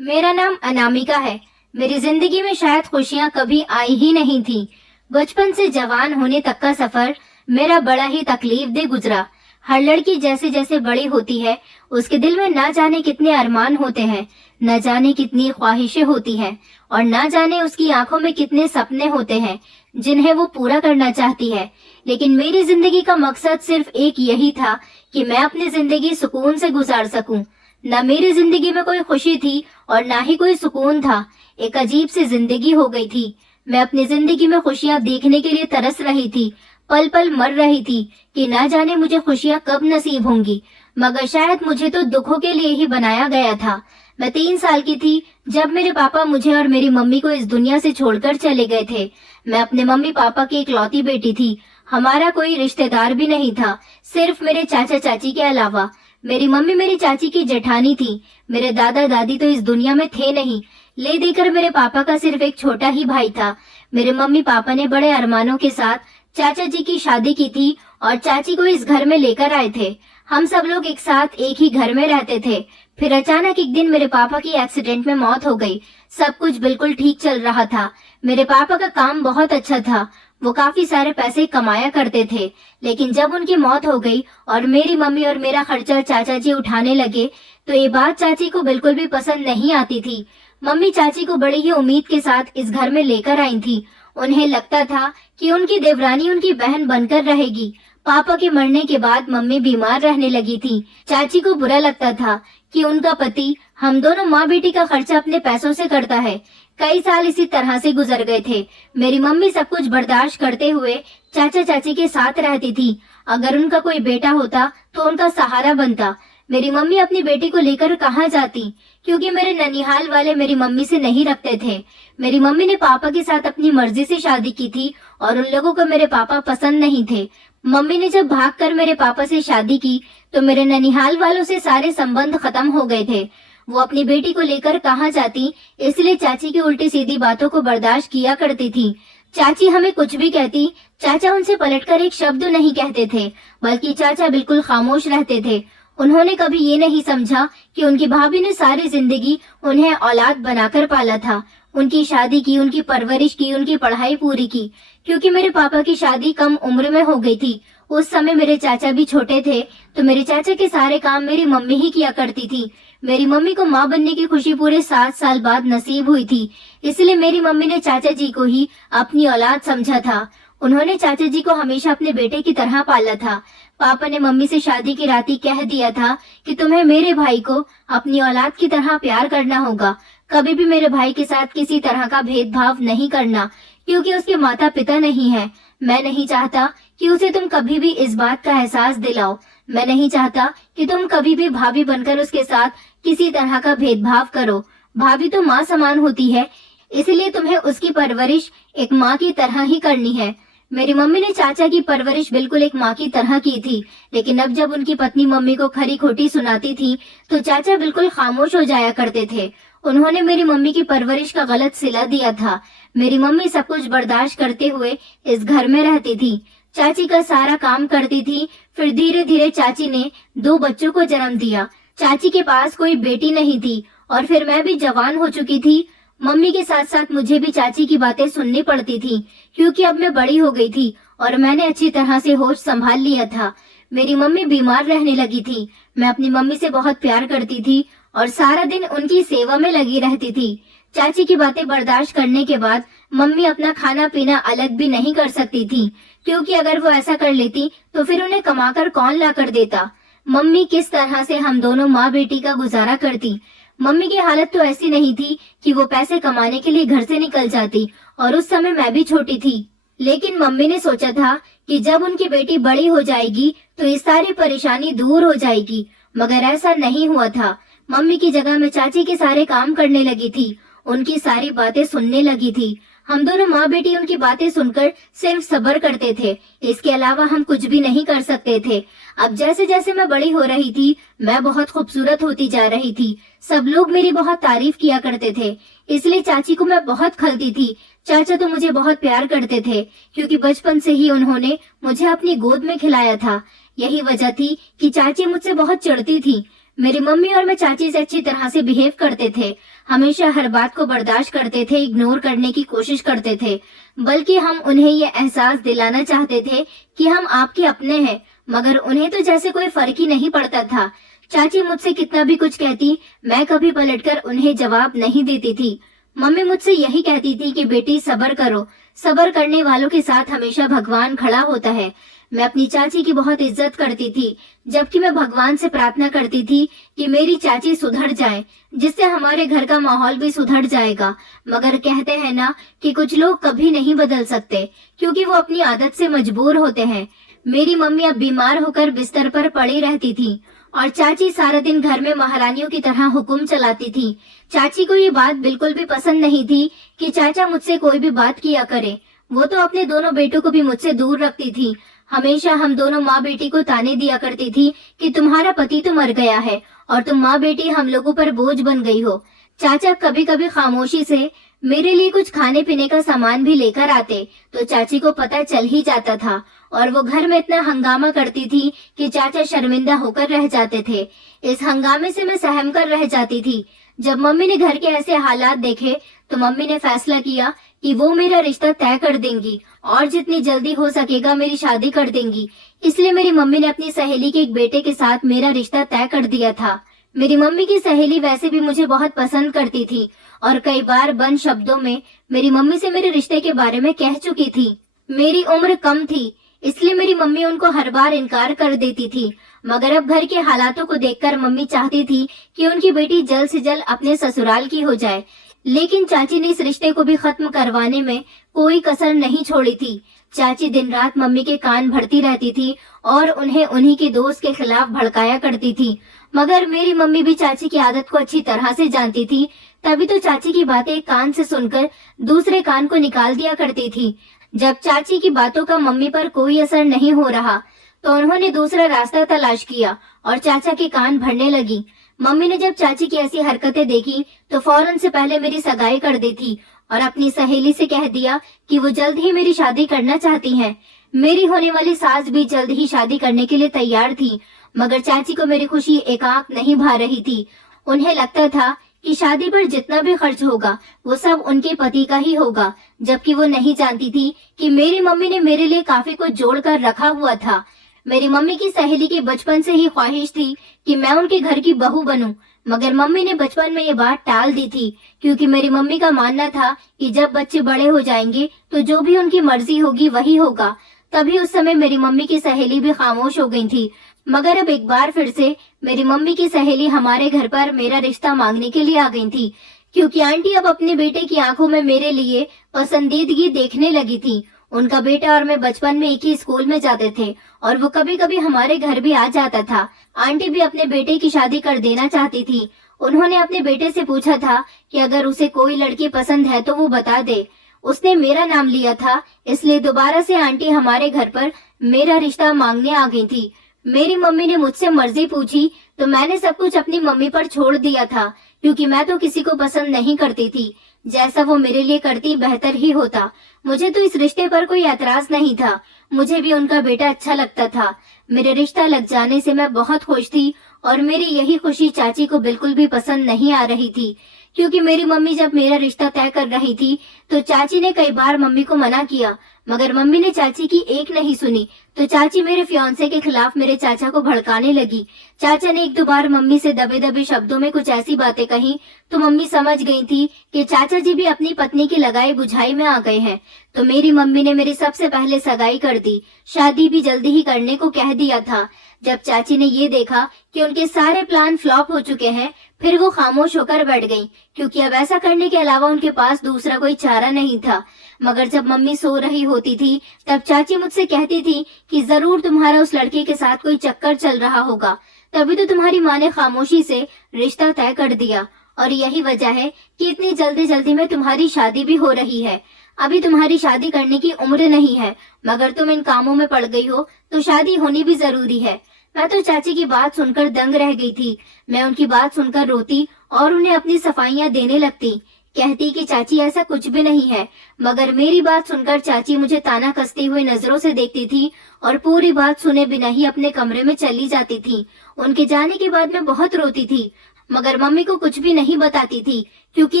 मेरा नाम अनामिका है। मेरी जिंदगी में शायद खुशियां कभी आई ही नहीं थी। बचपन से जवान होने तक का सफर मेरा बड़ा ही तकलीफ दे गुजरा। हर लड़की जैसे जैसे बड़ी होती है, उसके दिल में ना जाने कितने अरमान होते हैं, न जाने कितनी ख्वाहिशें होती हैं, और ना जाने उसकी आंखों में कितने सपने होते हैं जिन्हें वो पूरा करना चाहती है। लेकिन मेरी जिंदगी का मकसद सिर्फ एक यही था कि मैं अपनी जिंदगी सुकून से गुजार सकूं। न मेरी जिंदगी में कोई खुशी थी और ना ही कोई सुकून था। एक अजीब सी जिंदगी हो गई थी। मैं अपनी जिंदगी में खुशियां देखने के लिए तरस रही थी, पल पल मर रही थी कि ना जाने मुझे खुशियां कब नसीब होंगी। मगर शायद मुझे तो दुखों के लिए ही बनाया गया था। मैं 3 साल की थी जब मेरे पापा मुझे और मेरी मम्मी को इस दुनिया से छोड़कर चले गए थे। मैं अपने मम्मी पापा की इकलौती बेटी थी। हमारा कोई रिश्तेदार भी नहीं था, सिर्फ मेरे चाचा चाची के अलावा। मेरी मम्मी मेरी चाची की जेठानी थी। मेरे दादा दादी तो इस दुनिया में थे नहीं। ले देकर मेरे पापा का सिर्फ एक छोटा ही भाई था। मेरे मम्मी पापा ने बड़े अरमानों के साथ चाचा जी की शादी की थी और चाची को इस घर में लेकर आए थे। हम सब लोग एक साथ एक ही घर में रहते थे। फिर अचानक एक दिन मेरे पापा की एक्सीडेंट में मौत हो गई। सब कुछ बिल्कुल ठीक चल रहा था। मेरे पापा का काम बहुत अच्छा था, वो काफी सारे पैसे कमाया करते थे। लेकिन जब उनकी मौत हो गई और मेरी मम्मी और मेरा खर्चा चाचा जी उठाने लगे, तो ये बात चाची को बिल्कुल भी पसंद नहीं आती थी। मम्मी चाची को बड़ी ही उम्मीद के साथ इस घर में लेकर आई थी। उन्हें लगता था कि उनकी देवरानी उनकी बहन बनकर रहेगी। पापा के मरने के बाद मम्मी बीमार रहने लगी थी। चाची को बुरा लगता था कि उनका पति हम दोनों माँ बेटी का खर्चा अपने पैसों से करता है। कई साल इसी तरह से गुजर गए थे। मेरी मम्मी सब कुछ बर्दाश्त करते हुए चाचा चाची के साथ रहती थी। अगर उनका कोई बेटा होता तो उनका सहारा बनता। मेरी मम्मी अपनी बेटी को लेकर कहाँ जाती, क्योंकि मेरे ननिहाल वाले मेरी मम्मी से नहीं रखते थे। मेरी मम्मी ने पापा के साथ अपनी मर्जी से शादी की थी और उन लोगों को मेरे पापा पसंद नहीं थे। मम्मी ने जब भागकर मेरे पापा से शादी की तो मेरे ननिहाल वालों से सारे संबंध खत्म हो गए थे। वो अपनी बेटी को लेकर कहाँ जाती, इसलिए चाची की उल्टी सीधी बातों को बर्दाश्त किया करती थी। चाची हमें कुछ भी कहती, चाचा उनसे पलटकर एक शब्द नहीं कहते थे, बल्कि चाचा बिल्कुल खामोश रहते थे। उन्होंने कभी ये नहीं समझा कि उनकी भाभी ने सारी जिंदगी उन्हें औलाद बनाकर पाला था। उनकी शादी की, उनकी परवरिश की, उनकी पढ़ाई पूरी की। क्योंकि मेरे पापा की शादी कम उम्र में हो गई थी, उस समय मेरे चाचा भी छोटे थे, तो मेरे चाचा के सारे काम मेरी मम्मी ही किया करती थी। मेरी मम्मी को माँ बनने की खुशी पूरे 7 साल बाद नसीब हुई थी, इसलिए मेरी मम्मी ने चाचा जी को ही अपनी औलाद समझा था। उन्होंने चाचा जी को हमेशा अपने बेटे की तरह पाला था। पापा ने मम्मी से शादी की रात ही कह दिया था कि तुम्हें मेरे भाई को अपनी औलाद की तरह प्यार करना होगा। कभी भी मेरे भाई के साथ किसी तरह का भेदभाव नहीं करना, क्योंकि उसके माता पिता नहीं है। मैं नहीं चाहता कि उसे तुम कभी भी इस बात का एहसास दिलाओ। मैं नहीं चाहता कि तुम कभी भी भाभी बनकर उसके साथ किसी तरह का भेदभाव करो। भाभी तो माँ समान होती है, इसलिए तुम्हें उसकी परवरिश एक माँ की तरह ही करनी है। मेरी मम्मी ने चाचा की परवरिश बिल्कुल एक माँ की तरह की थी, लेकिन अब जब उनकी पत्नी मम्मी को खरी खोटी सुनाती थी तो चाचा बिल्कुल खामोश हो जाया करते थे। उन्होंने मेरी मम्मी की परवरिश का गलत सिला दिया था। मेरी मम्मी सब कुछ बर्दाश्त करते हुए इस घर में रहती थी, चाची का सारा काम करती थी। फिर धीरे धीरे चाची ने 2 बच्चों को जन्म दिया। चाची के पास कोई बेटी नहीं थी और फिर मैं भी जवान हो चुकी थी। मम्मी के साथ साथ मुझे भी चाची की बातें सुननी पड़ती थी, क्योंकि अब मैं बड़ी हो गई थी और मैंने अच्छी तरह से होश संभाल लिया था। मेरी मम्मी बीमार रहने लगी थी। मैं अपनी मम्मी से बहुत प्यार करती थी और सारा दिन उनकी सेवा में लगी रहती थी। चाची की बातें बर्दाश्त करने के बाद मम्मी अपना खाना पीना अलग भी नहीं कर सकती थी, क्योंकि अगर वो ऐसा कर लेती तो फिर उन्हें कमाकर कौन ला कर देता। मम्मी किस तरह से हम दोनों माँ बेटी का गुजारा करती। मम्मी की हालत तो ऐसी नहीं थी कि वो पैसे कमाने के लिए घर से निकल जाती, और उस समय मैं भी छोटी थी। लेकिन मम्मी ने सोचा था कि जब उनकी बेटी बड़ी हो जाएगी तो ये सारी परेशानी दूर हो जाएगी, मगर ऐसा नहीं हुआ था। मम्मी की जगह मैं चाची के सारे काम करने लगी थी, उनकी सारी बातें सुनने लगी थी। हम दोनों माँ बेटी उनकी बातें सुनकर सिर्फ सब्र करते थे, इसके अलावा हम कुछ भी नहीं कर सकते थे। अब जैसे जैसे मैं बड़ी हो रही थी, मैं बहुत खूबसूरत होती जा रही थी। सब लोग मेरी बहुत तारीफ किया करते थे, इसलिए चाची को मैं बहुत खलती थी। चाचा तो मुझे बहुत प्यार करते थे, क्योंकि बचपन से ही उन्होंने मुझे अपनी गोद में खिलाया था। यही वजह थी कि चाची मुझसे बहुत चिढ़ती थी। मेरी मम्मी और मैं चाची से अच्छी तरह से बिहेव करते थे, हमेशा हर बात को बर्दाश्त करते थे, इग्नोर करने की कोशिश करते थे, बल्कि हम उन्हें ये एहसास दिलाना चाहते थे कि हम आपके अपने हैं, मगर उन्हें तो जैसे कोई फर्क ही नहीं पड़ता था। चाची मुझसे कितना भी कुछ कहती, मैं कभी पलटकर उन्हें जवाब नहीं देती थी। मम्मी मुझसे यही कहती थी कि बेटी सब्र करो, सब्र करने वालों के साथ हमेशा भगवान खड़ा होता है। मैं अपनी चाची की बहुत इज्जत करती थी, जबकि मैं भगवान से प्रार्थना करती थी कि मेरी चाची सुधर जाए, जिससे हमारे घर का माहौल भी सुधर जाएगा। मगर कहते हैं ना कि कुछ लोग कभी नहीं बदल सकते, क्योंकि वो अपनी आदत से मजबूर होते हैं। मेरी मम्मी अब बीमार होकर बिस्तर पर पड़ी रहती थी और चाची सारा दिन घर में महारानियों की तरह हुक्म चलाती थी। चाची को ये बात बिल्कुल भी पसंद नहीं थी कि चाचा मुझसे कोई भी बात किया करे। वो तो अपने दोनों बेटों को भी मुझसे दूर रखती थी। हमेशा हम दोनों माँ बेटी को ताने दिया करती थी कि तुम्हारा पति तो मर गया है और तुम माँ बेटी हम लोगों पर बोझ बन गई हो। चाचा कभी कभी खामोशी से मेरे लिए कुछ खाने पीने का सामान भी लेकर आते, तो चाची को पता चल ही जाता था और वो घर में इतना हंगामा करती थी कि चाचा शर्मिंदा होकर रह जाते थे। इस हंगामे से मैं सहम कर रह जाती थी। जब मम्मी ने घर के ऐसे हालात देखे तो मम्मी ने फैसला किया कि वो मेरा रिश्ता तय कर देंगी और जितनी जल्दी हो सकेगा मेरी शादी कर देंगी। इसलिए मेरी मम्मी ने अपनी सहेली के एक बेटे के साथ मेरा रिश्ता तय कर दिया था। मेरी मम्मी की सहेली वैसे भी मुझे बहुत पसंद करती थी और कई बार बंद शब्दों में मेरी मम्मी से मेरे रिश्ते के बारे में कह चुकी थी। मेरी उम्र कम थी, इसलिए मेरी मम्मी उनको हर बार इनकार कर देती थी। मगर अब घर के हालातों को देखकर मम्मी चाहती थी कि उनकी बेटी जल्द से जल्द अपने ससुराल की हो जाए, लेकिन चाची ने इस रिश्ते को भी खत्म करवाने में कोई कसर नहीं छोड़ी थी। चाची दिन रात मम्मी के कान भरती रहती थी और उन्हें उन्हीं के दोस्त के खिलाफ भड़काया करती थी। मगर मेरी मम्मी भी चाची की आदत को अच्छी तरह से जानती थी, तभी तो चाची की बातें एक कान से सुनकर दूसरे कान को निकाल दिया करती थी। जब चाची की बातों का मम्मी पर कोई असर नहीं हो रहा तो उन्होंने दूसरा रास्ता तलाश किया और चाचा के कान भरने लगी। मम्मी ने जब चाची की ऐसी हरकतें देखी तो फौरन से पहले मेरी सगाई कर दी थी और अपनी सहेली से कह दिया कि वो जल्द ही मेरी शादी करना चाहती हैं। मेरी होने वाली सास भी जल्द ही शादी करने के लिए तैयार थी, मगर चाची को मेरी खुशी एक आंख नहीं भा रही थी। उन्हें लगता था कि शादी पर जितना भी खर्च होगा वो सब उनके पति का ही होगा, जबकि वो नहीं जानती थी कि मेरी मम्मी ने मेरे लिए काफी कुछ जोड़ कर रखा हुआ था। मेरी मम्मी की सहेली की बचपन से ही ख्वाहिश थी कि मैं उनके घर की बहू बनूं, मगर मम्मी ने बचपन में ये बात टाल दी थी, क्योंकि मेरी मम्मी का मानना था कि जब बच्चे बड़े हो जाएंगे तो जो भी उनकी मर्जी होगी वही होगा। तभी उस समय मेरी मम्मी की सहेली भी खामोश हो गई थी। मगर अब एक बार फिर से मेरी मम्मी की सहेली हमारे घर पर मेरा रिश्ता मांगने के लिए आ गई थी, क्योंकि आंटी अब अपने बेटे की आंखों में मेरे लिए पसंदीदगी देखने लगी थी। उनका बेटा और मैं बचपन में एक ही स्कूल में जाते थे और वो कभी कभी हमारे घर भी आ जाता था। आंटी भी अपने बेटे की शादी कर देना चाहती थी। उन्होंने अपने बेटे से पूछा था कि अगर उसे कोई लड़की पसंद है तो वो बता दे। उसने मेरा नाम लिया था, इसलिए दोबारा से आंटी हमारे घर पर मेरा रिश्ता मांगने आ गई थी। मेरी मम्मी ने मुझसे मर्जी पूछी तो मैंने सब कुछ अपनी मम्मी पर छोड़ दिया था, क्योंकि मैं तो किसी को पसंद नहीं करती थी। जैसा वो मेरे लिए करती बेहतर ही होता। मुझे तो इस रिश्ते पर कोई ऐतराज नहीं था। मुझे भी उनका बेटा अच्छा लगता था। मेरे रिश्ता लग जाने से मैं बहुत खुश थी और मेरी यही खुशी चाची को बिल्कुल भी पसंद नहीं आ रही थी, क्योंकि मेरी मम्मी जब मेरा रिश्ता तय कर रही थी तो चाची ने कई बार मम्मी को मना किया, मगर मम्मी ने चाची की एक नहीं सुनी। तो चाची मेरे फियांसे के खिलाफ मेरे चाचा को भड़काने लगी। चाचा ने एक दो बार मम्मी से दबे दबे शब्दों में कुछ ऐसी बातें कही तो मम्मी समझ गई थी कि चाचा जी भी अपनी पत्नी की लगाई बुझाई में आ गए हैं। तो मेरी मम्मी ने मेरी सबसे पहले सगाई कर दी। शादी भी जल्दी ही करने को कह दिया था। जब चाची ने ये देखा कि उनके सारे प्लान फ्लॉप हो चुके हैं, फिर वो खामोश होकर बैठ गई, क्योंकि अब ऐसा करने के अलावा उनके पास दूसरा कोई चारा नहीं था। मगर जब मम्मी सो रही होती थी तब चाची मुझसे कहती थी कि जरूर तुम्हारा उस लड़के के साथ कोई चक्कर चल रहा होगा, तभी तो तुम्हारी माँ ने खामोशी से रिश्ता तय कर दिया, और यही वजह है कि इतनी जल्दी जल्दी में तुम्हारी शादी भी हो रही है। अभी तुम्हारी शादी करने की उम्र नहीं है, मगर तुम इन कामों में पड़ गई हो तो शादी होनी भी जरूरी है। मैं तो चाची की बात सुनकर दंग रह गई थी। मैं उनकी बात सुनकर रोती और उन्हें अपनी सफाइयां देने लगती। कहती कि चाची ऐसा कुछ भी नहीं है, मगर मेरी बात सुनकर चाची मुझे ताना कसती हुई नजरों से देखती थी और पूरी बात सुने बिना ही अपने कमरे में चली जाती थी। उनके जाने के बाद मैं बहुत रोती थी, मगर मम्मी को कुछ भी नहीं बताती थी, क्योंकि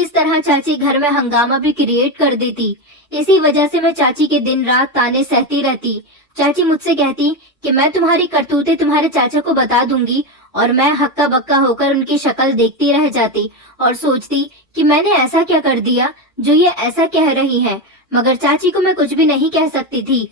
इस तरह चाची घर में हंगामा भी क्रिएट कर देती। इसी वजह से मैं चाची के दिन रात ताने सहती रहती। चाची मुझसे कहती कि मैं तुम्हारी करतूतें तुम्हारे चाचा को बता दूंगी, और मैं हक्का बक्का होकर उनकी शक्ल देखती रह जाती और सोचती कि मैंने ऐसा क्या कर दिया जो ये ऐसा कह रही है, मगर चाची को मैं कुछ भी नहीं कह सकती थी।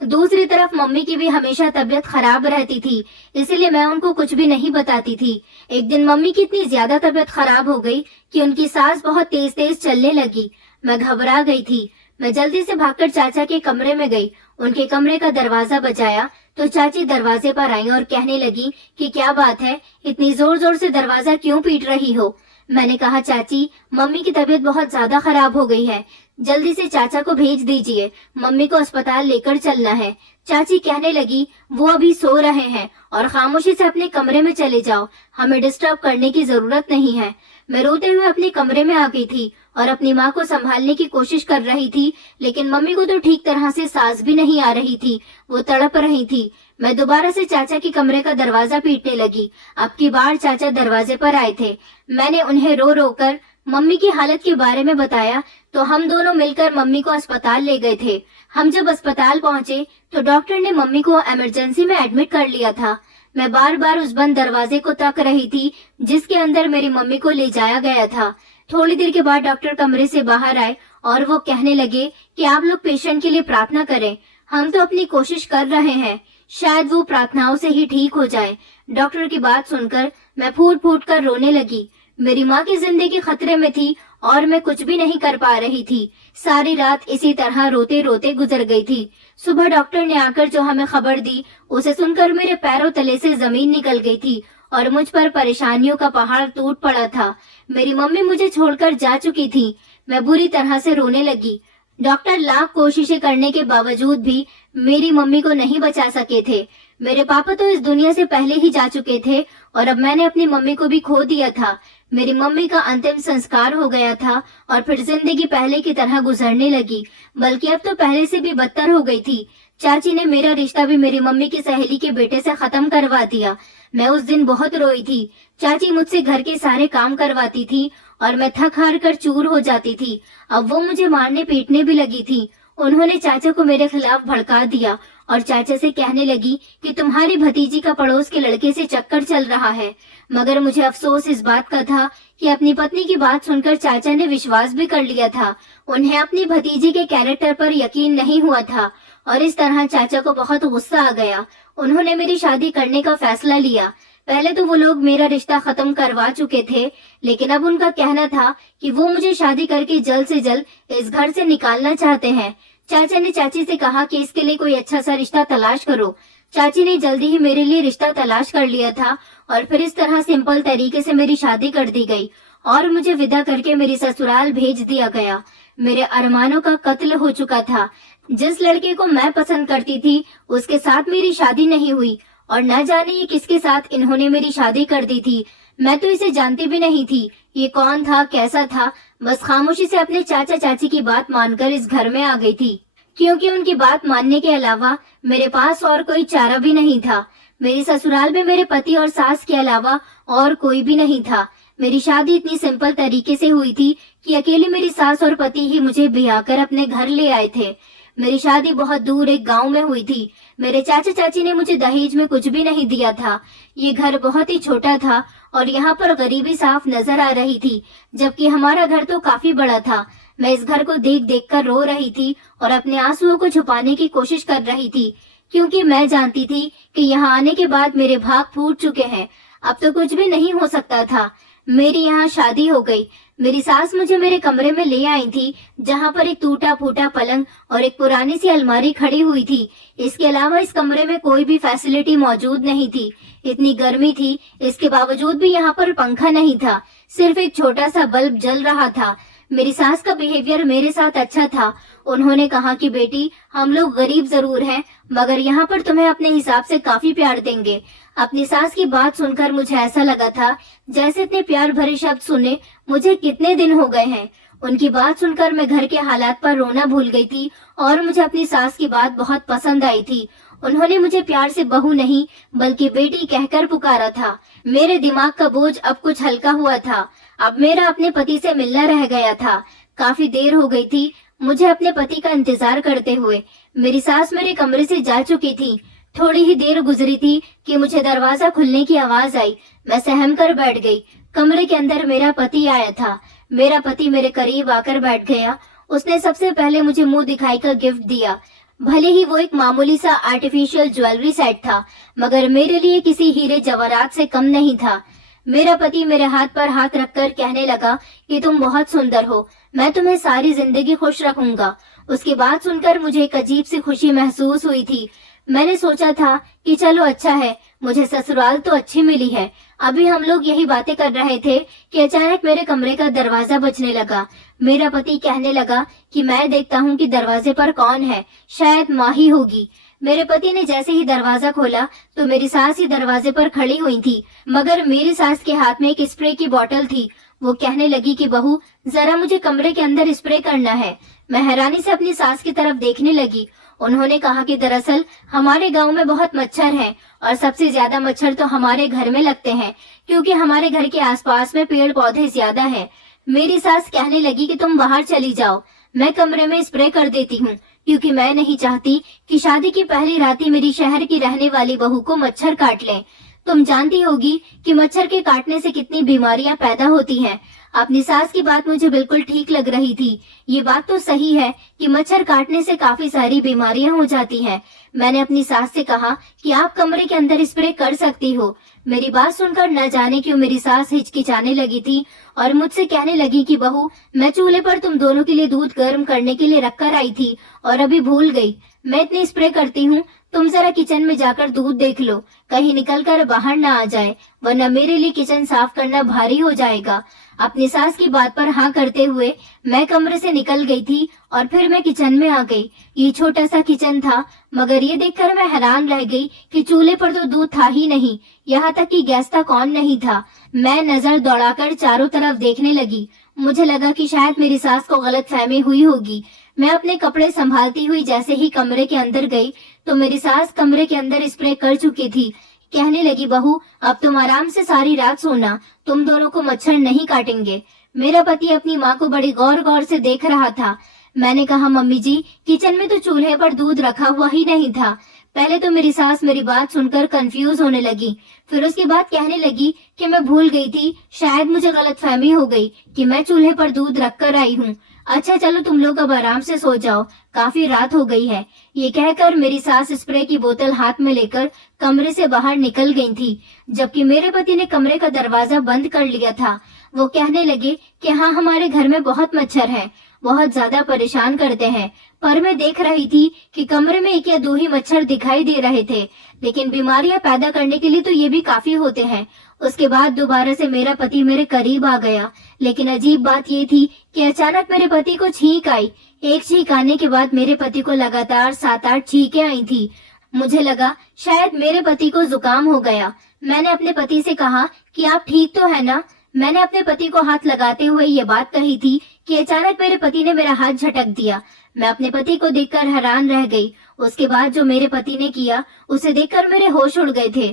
दूसरी तरफ मम्मी की भी हमेशा तबीयत खराब रहती थी, इसलिए मैं उनको कुछ भी नहीं बताती थी। एक दिन मम्मी की इतनी ज्यादा तबीयत खराब हो गई कि उनकी सांस बहुत तेज तेज चलने लगी। मैं घबरा गई थी। मैं जल्दी से भागकर चाचा के कमरे में गई। उनके कमरे का दरवाजा बजाया तो चाची दरवाजे पर आई और कहने लगी कि क्या बात है, इतनी जोर जोर से दरवाजा क्यों पीट रही हो। मैंने कहा चाची, मम्मी की तबीयत बहुत ज्यादा खराब हो गई है, जल्दी से चाचा को भेज दीजिए, मम्मी को अस्पताल लेकर चलना है। चाची कहने लगी वो अभी सो रहे हैं और खामोशी से अपने कमरे में चले जाओ, हमें डिस्टर्ब करने की जरूरत नहीं है। मैं रोते हुए अपने कमरे में आ गई थी और अपनी माँ को संभालने की कोशिश कर रही थी, लेकिन मम्मी को तो ठीक तरह से सांस भी नहीं आ रही थी, वो तड़प रही थी। मैं दोबारा से चाचा के कमरे का दरवाजा पीटने लगी। अब की बार चाचा दरवाजे पर आए थे। मैंने उन्हें रो रो कर मम्मी की हालत के बारे में बताया तो हम दोनों मिलकर मम्मी को अस्पताल ले गए थे। हम जब अस्पताल पहुंचे तो डॉक्टर ने मम्मी को इमरजेंसी में एडमिट कर लिया था। मैं बार बार उस बंद दरवाजे को तक रही थी जिसके अंदर मेरी मम्मी को ले जाया गया था। थोड़ी देर के बाद डॉक्टर कमरे से बाहर आए और वो कहने लगे कि आप लोग पेशेंट के लिए प्रार्थना करें, हम तो अपनी कोशिश कर रहे हैं, शायद वो प्रार्थनाओं से ही ठीक हो जाए। डॉक्टर की बात सुनकर मैं फूट फूट कर रोने लगी। मेरी माँ की जिंदगी खतरे में थी और मैं कुछ भी नहीं कर पा रही थी। सारी रात इसी तरह रोते रोते गुजर गई थी। सुबह डॉक्टर ने आकर जो हमें खबर दी, उसे सुनकर मेरे पैरों तले से जमीन निकल गई थी और मुझ पर परेशानियों का पहाड़ टूट पड़ा था। मेरी मम्मी मुझे छोड़कर जा चुकी थी। मैं बुरी तरह से रोने लगी। डॉक्टर लाख कोशिशें करने के बावजूद भी मेरी मम्मी को नहीं बचा सके थे। मेरे पापा तो इस दुनिया से पहले ही जा चुके थे और अब मैंने अपनी मम्मी को भी खो दिया था। मेरी मम्मी का अंतिम संस्कार हो गया था और फिर जिंदगी पहले की तरह गुजरने लगी, बल्कि अब तो पहले से भी बदतर हो गई थी। चाची ने मेरा रिश्ता भी मेरी मम्मी की सहेली के बेटे से खत्म करवा दिया। मैं उस दिन बहुत रोई थी। चाची मुझसे घर के सारे काम करवाती थी और मैं थक हार कर चूर हो जाती थी। अब वो मुझे मारने पीटने भी लगी थी। उन्होंने चाचा को मेरे खिलाफ भड़का दिया और चाचा से कहने लगी कि तुम्हारी भतीजी का पड़ोस के लड़के से चक्कर चल रहा है। मगर मुझे अफसोस इस बात का था कि अपनी पत्नी की बात सुनकर चाचा ने विश्वास भी कर लिया था। उन्हें अपनी भतीजी के कैरेक्टर पर यकीन नहीं हुआ था और इस तरह चाचा को बहुत गुस्सा आ गया। उन्होंने मेरी शादी करने का फैसला लिया। पहले तो वो लोग मेरा रिश्ता खत्म करवा चुके थे, लेकिन अब उनका कहना था कि वो मुझे शादी करके जल्द से जल्द इस घर से निकालना चाहते हैं। चाचा ने चाची से कहा कि इसके लिए कोई अच्छा सा रिश्ता तलाश करो। चाची ने जल्दी ही मेरे लिए रिश्ता तलाश कर लिया था और फिर इस तरह सिंपल तरीके से मेरी शादी कर दी गई और मुझे विदा करके मेरी ससुराल भेज दिया गया। मेरे अरमानों का कत्ल हो चुका था। जिस लड़के को मैं पसंद करती थी उसके साथ मेरी शादी नहीं हुई और न जाने ये किसके साथ इन्होंने मेरी शादी कर दी थी। मैं तो इसे जानती भी नहीं थी ये कौन था, कैसा था। बस खामोशी से अपने चाचा चाची की बात मानकर इस घर में आ गई थी, क्योंकि उनकी बात मानने के अलावा मेरे पास और कोई चारा भी नहीं था। मेरी ससुराल में मेरे पति और सास के अलावा और कोई भी नहीं था। मेरी शादी इतनी सिंपल तरीके से हुई थी कि अकेले मेरी सास और पति ही मुझे ब्याह कर अपने घर ले आए थे। मेरी शादी बहुत दूर एक गांव में हुई थी। मेरे चाचा चाची ने मुझे दहेज में कुछ भी नहीं दिया था। ये घर बहुत ही छोटा था और यहाँ पर गरीबी साफ नजर आ रही थी, जबकि हमारा घर तो काफी बड़ा था। मैं इस घर को देख देख कर रो रही थी और अपने आंसुओं को छुपाने की कोशिश कर रही थी, क्योंकि मैं जानती थी कि यहाँ आने के बाद मेरे भाग फूट चुके हैं। अब तो कुछ भी नहीं हो सकता था। मेरी यहाँ शादी हो गई। मेरी सास मुझे मेरे कमरे में ले आई थी, जहाँ पर एक टूटा फूटा पलंग और एक पुरानी सी अलमारी खड़ी हुई थी। इसके अलावा इस कमरे में कोई भी फैसिलिटी मौजूद नहीं थी। इतनी गर्मी थी, इसके बावजूद भी यहाँ पर पंखा नहीं था, सिर्फ एक छोटा सा बल्ब जल रहा था। मेरी सास का बिहेवियर मेरे साथ अच्छा था। उन्होंने कहा कि बेटी, हम लोग गरीब जरूर हैं, मगर यहाँ पर तुम्हें अपने हिसाब से काफी प्यार देंगे। अपनी सास की बात सुनकर मुझे ऐसा लगा था जैसे इतने प्यार भरे शब्द सुने मुझे कितने दिन हो गए हैं। उनकी बात सुनकर मैं घर के हालात पर रोना भूल गई थी और मुझे अपनी सास की बात बहुत पसंद आई थी। उन्होंने मुझे प्यार से बहू नहीं बल्कि बेटी कहकर पुकारा था। मेरे दिमाग का बोझ अब कुछ हल्का हुआ था। अब मेरा अपने पति से मिलना रह गया था। काफी देर हो गई थी मुझे अपने पति का इंतजार करते हुए। मेरी सास मेरे कमरे से जा चुकी थी। थोड़ी ही देर गुजरी थी कि मुझे दरवाजा खुलने की आवाज आई। मैं सहम कर बैठ गई। कमरे के अंदर मेरा पति आया था। मेरा पति मेरे करीब आकर बैठ गया। उसने सबसे पहले मुझे मुंह दिखाई का गिफ्ट दिया। भले ही वो एक मामूली सा आर्टिफिशियल ज्वेलरी सेट था, मगर मेरे लिए किसी हीरे जवाहरात से कम नहीं था। मेरा पति मेरे हाथ पर हाथ रखकर कहने लगा कि तुम बहुत सुंदर हो, मैं तुम्हें सारी जिंदगी खुश रखूंगा। उसकी बात सुनकर मुझे एक अजीब सी खुशी महसूस हुई थी। मैंने सोचा था कि चलो अच्छा है, मुझे ससुराल तो अच्छी मिली है। अभी हम लोग यही बातें कर रहे थे कि अचानक मेरे कमरे का दरवाजा बजने लगा। मेरा पति कहने लगा कि मैं देखता हूँ कि दरवाजे पर कौन है, शायद माँ ही होगी। मेरे पति ने जैसे ही दरवाजा खोला तो मेरी सास ही दरवाजे पर खड़ी हुई थी, मगर मेरी सास के हाथ में एक स्प्रे की बोतल थी। वो कहने लगी कि बहू, जरा मुझे कमरे के अंदर स्प्रे करना है। मैं हैरानी से अपनी सास की तरफ देखने लगी। उन्होंने कहा कि दरअसल हमारे गांव में बहुत मच्छर हैं और सबसे ज्यादा मच्छर तो हमारे घर में लगते हैं, क्योंकि हमारे घर के आसपास में पेड़ पौधे ज्यादा हैं। मेरी सास कहने लगी कि तुम बाहर चली जाओ, मैं कमरे में स्प्रे कर देती हूँ, क्योंकि मैं नहीं चाहती कि शादी की पहली रात ही मेरी शहर की रहने वाली बहू को मच्छर काट ले। तुम जानती होगी कि मच्छर के काटने से कितनी बीमारियां पैदा होती हैं। अपनी सास की बात मुझे बिल्कुल ठीक लग रही थी। ये बात तो सही है कि मच्छर काटने से काफी सारी बीमारियां हो जाती हैं। मैंने अपनी सास से कहा कि आप कमरे के अंदर स्प्रे कर सकती हो। मेरी बात सुनकर न जाने क्यों मेरी सास हिचकिचाने लगी थी और मुझसे कहने लगी कि बहू, मैं चूल्हे पर तुम दोनों के लिए दूध गर्म करने के लिए रखकर आई थी और अभी भूल गई। मैं इतनी स्प्रे करती हूँ, तुम जरा किचन में जाकर दूध देख लो, कहीं निकल कर बाहर ना आ जाए, वरना मेरे लिए किचन साफ करना भारी हो जाएगा। अपनी सास की बात पर हाँ करते हुए मैं कमरे से निकल गई थी और फिर मैं किचन में आ गई। ये छोटा सा किचन था, मगर ये देखकर मैं हैरान रह गई कि चूल्हे पर तो दूध था ही नहीं, यहाँ तक कि गैस तक ऑन नहीं था। मैं नजर दौड़ाकर चारों तरफ देखने लगी। मुझे लगा कि शायद मेरी सास को गलतफहमी हुई होगी। मैं अपने कपड़े संभालती हुई जैसे ही कमरे के अंदर गई तो मेरी सास कमरे के अंदर स्प्रे कर चुकी थी। कहने लगी, बहू, अब तुम आराम से सारी रात सोना, तुम दोनों को मच्छर नहीं काटेंगे। मेरा पति अपनी माँ को बड़ी गौर गौर से देख रहा था। मैंने कहा, मम्मी जी, किचन में तो चूल्हे पर दूध रखा हुआ ही नहीं था। पहले तो मेरी सास मेरी बात सुनकर कंफ्यूज होने लगी, फिर उसके बाद कहने लगी कि मैं भूल गई थी, शायद मुझे गलतफहमी हो गई कि मैं चूल्हे पर दूध रख कर आई हूँ। अच्छा चलो तुम लोग अब आराम से सो जाओ, काफी रात हो गई है। ये कहकर मेरी सास स्प्रे की बोतल हाथ में लेकर कमरे से बाहर निकल गई थी, जबकि मेरे पति ने कमरे का दरवाजा बंद कर लिया था। वो कहने लगे कि हाँ, हमारे घर में बहुत मच्छर हैं, बहुत ज्यादा परेशान करते हैं। पर मैं देख रही थी कि कमरे में एक या दो ही मच्छर दिखाई दे रहे थे, लेकिन बीमारियां पैदा करने के लिए तो ये भी काफी होते हैं। उसके बाद दोबारा से मेरा पति मेरे करीब आ गया, लेकिन अजीब बात ये थी कि अचानक मेरे पति को छींक आई। एक छींक आने के बाद मेरे पति को लगातार 7-8 छींकें आई थी। मुझे लगा शायद मेरे पति को जुकाम हो गया। मैंने अपने पति से कहा कि आप ठीक तो है ना। मैंने अपने पति को हाथ लगाते हुए ये बात कही थी कि अचानक मेरे पति ने मेरा हाथ झटक दिया। मैं अपने पति को देखकर हैरान रह गई। उसके बाद जो मेरे पति ने किया उसे देखकर मेरे होश उड़ गए थे,